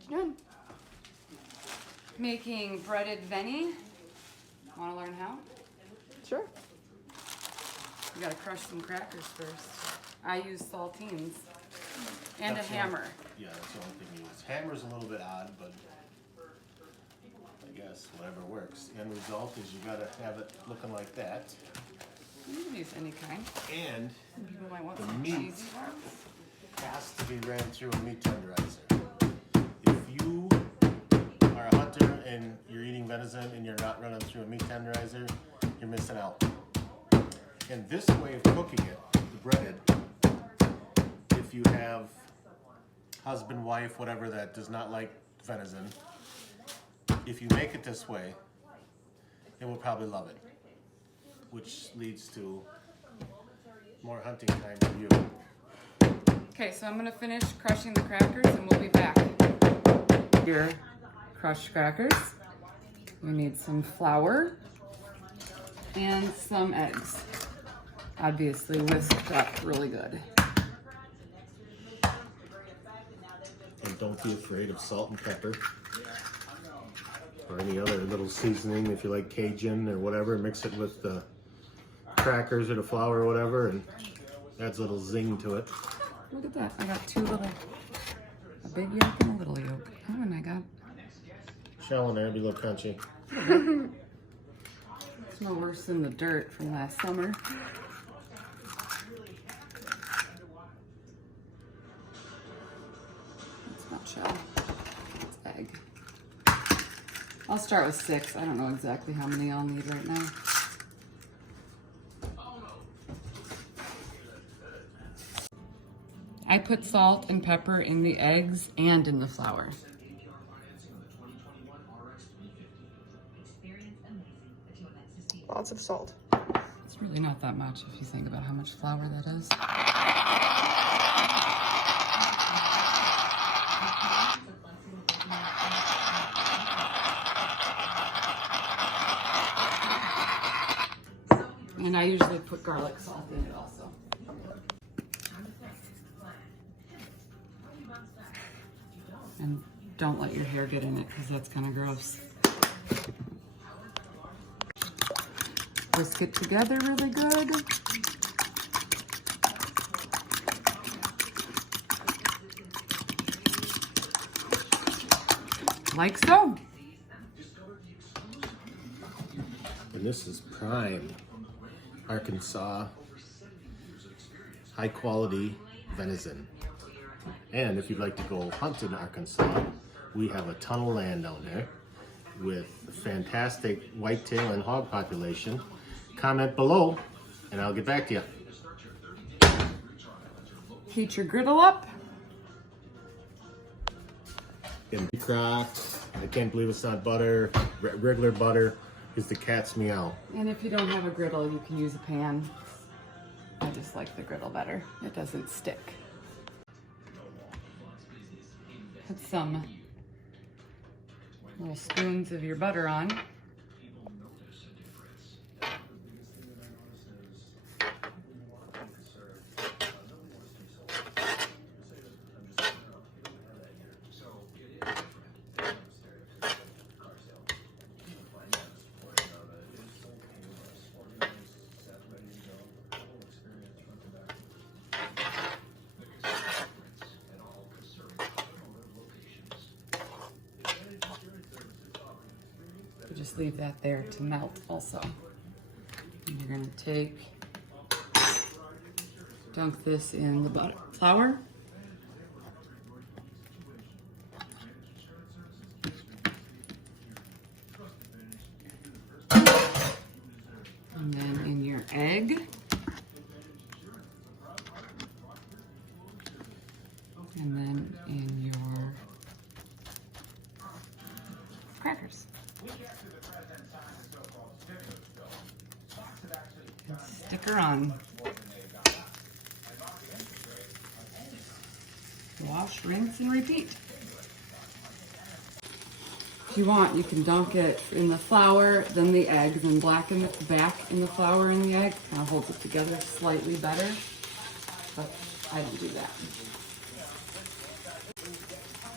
What you doing? Making breaded veni. Want to learn how? Sure. You gotta crush some crackers first. I use saltines and That's a hammer. Yeah, that's the only thing you use. Hammer's a little bit odd, but I guess whatever works. The end result is you gotta have it looking like that. You can use any kind. And Some people might want the some meat cheesy parts. has to be ran through a meat tenderizer. If you are a hunter and you're eating venison and you're not running through a meat tenderizer, you're missing out. And this way of cooking it, the breaded, if you have husband, wife, whatever that does not like venison, if you make it this way, they will probably love it, which leads to more hunting time for you. Okay, so I'm gonna finish crushing the crackers and we'll be back. Your crushed crackers. We need some flour and some eggs. Obviously whisked up really good. And don't be afraid of salt and pepper or any other little seasoning. If you like Cajun or whatever, mix it with the crackers or the flour or whatever, and adds a little zing to it. Look at that. I got two little, a big yolk and a little yolk. Oh, and I got Shell in there, be a little crunchy. it's no worse than the dirt from last summer. It's not shell, it's egg. I'll start with 6. I don't know exactly how many I'll need right now. I put salt and pepper in the eggs and in the flour. Lots of salt. It's really not that much if you think about how much flour that is. And I usually put garlic salt in it also. And don't let your hair get in it because that's kind of gross. Whisk it together really good. Like so. And this is prime Arkansas, high quality venison. And if you'd like to go hunt in Arkansas, we have a ton of land down there with a fantastic whitetail and hog population. Comment below and I'll get back to you. Heat your griddle up. And crock, I can't believe it's not butter, regular butter, is the cat's meow. And if you don't have a griddle, you can use a pan. I just like the griddle better. It doesn't stick. Put some little spoons of your butter on. Just leave that there to melt also. And you're gonna dunk this in the flour. And then in your egg. And then in your crackers. Stick her on. Wash, rinse, and repeat. If you want, you can dunk it in the flour, then the eggs, and blacken it back in the flour and the egg. Kind of holds it together slightly better, but I don't do that.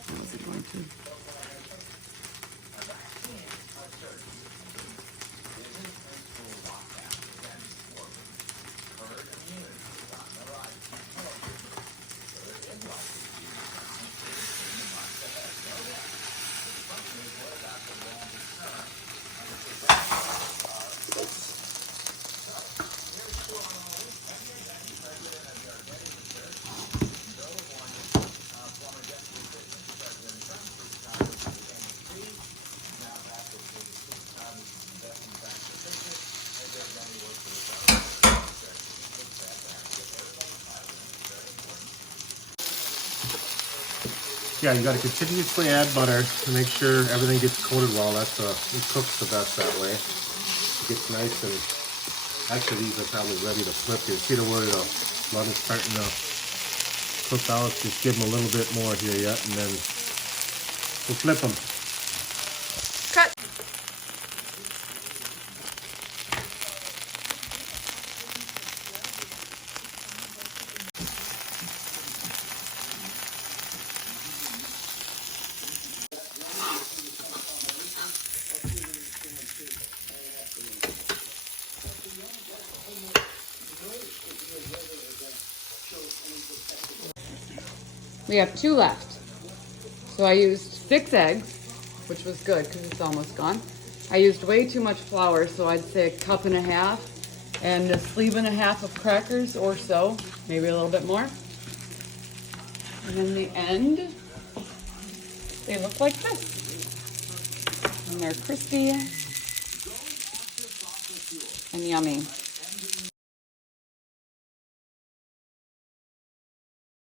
That was is it going to? Yeah, you got to continuously add butter to make sure everything gets coated well. That's it cooks the best that way. It gets nice and actually these are probably ready to flip here. See the where the blood is starting to cook out. Just give them a little bit more here yet, and then we'll flip them. Cut. We have 2 left. So I used 6 eggs, which was good because it's almost gone. I used way too much flour, so I'd say 1.5 cups and a sleeve and a half of crackers or so, maybe a little bit more. And in the end, they look like this. And they're crispy and yummy.